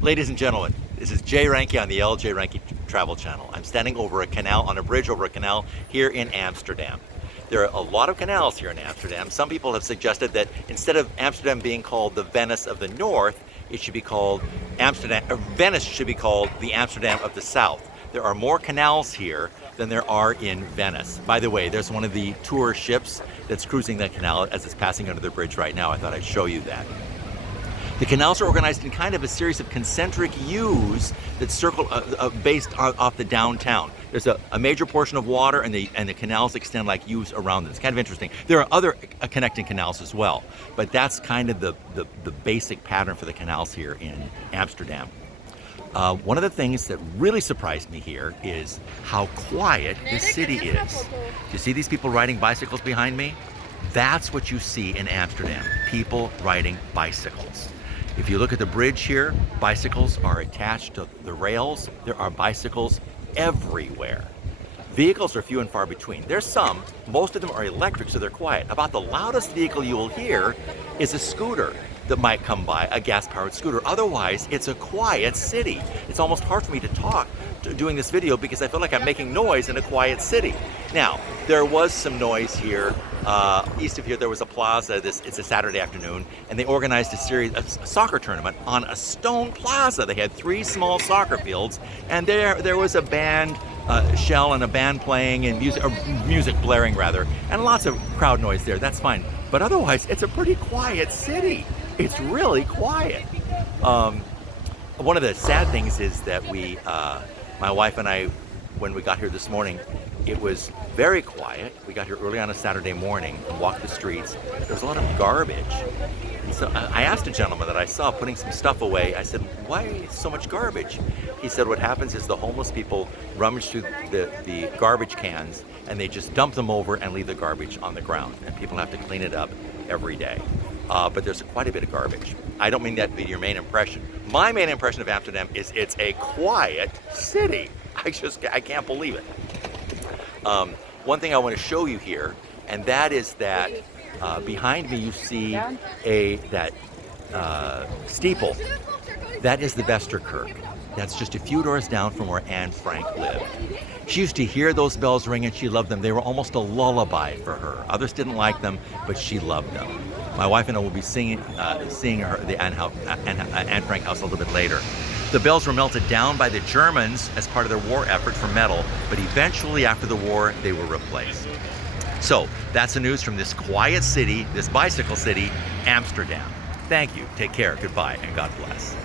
Ladies and gentlemen, this is Jay Ranke on the LJ Ranke Travel Channel. I'm standing over a canal, on a bridge over a canal here in Amsterdam. There are a lot of canals here in Amsterdam. Some people have suggested that instead of Amsterdam being called the Venice of the North, it should be called Venice should be called the Amsterdam of the South. There are more canals here than there are in Venice. By the way, there's one of the tour ships that's cruising that canal as it's passing under the bridge right now. I thought I'd show you that. The canals are organized in kind of a series of concentric U's that circle based off the downtown. There's a major portion of water, and the canals extend like U's around them. It's kind of interesting. There are other connecting canals as well, but that's kind of the basic pattern for the canals here in Amsterdam. One of the things that really surprised me here is how quiet this city is. Do you see these people riding bicycles behind me? That's what you see in Amsterdam, people riding bicycles. If you look at the bridge here, bicycles are attached to the rails. There are bicycles everywhere. Vehicles are few and far between. There's some, most of them are electric, so they're quiet. About the loudest vehicle you will hear is a scooter that might come by, a gas-powered scooter. Otherwise, it's a quiet city. It's almost hard for me to talk doing this video because I feel like I'm making noise in a quiet city. Now, there was some noise here. East of here, there was a plaza. It's a Saturday afternoon, and they organized a soccer tournament on a stone plaza. They had 3 small soccer fields, and there was a band, shell and a band playing, and music blaring rather, and lots of crowd noise there. That's fine. But otherwise, it's a pretty quiet city. It's really quiet. One of the sad things is that my wife and I, when we got here this morning, it was very quiet. We got here early on a Saturday morning and walked the streets. There was a lot of garbage. And so I asked a gentleman that I saw putting some stuff away. I said, why so much garbage? He said what happens is the homeless people rummage through the garbage cans and they just dump them over and leave the garbage on the ground. And people have to clean it up every day. But there's quite a bit of garbage. I don't mean that to be your main impression. My main impression of Amsterdam is it's a quiet city. I can't believe it. One thing I want to show you here, and that is that behind me you see that steeple. That is the Westerkirk. That's just a few doors down from where Anne Frank lived. She used to hear those bells ring and she loved them. They were almost a lullaby for her. Others didn't like them, but she loved them. My wife and I will be seeing her the Anne Frank house a little bit later. The bells were melted down by the Germans as part of their war effort for metal, but eventually after the war, they were replaced. So that's the news from this quiet city, this bicycle city, Amsterdam. Thank you, take care, goodbye, and God bless.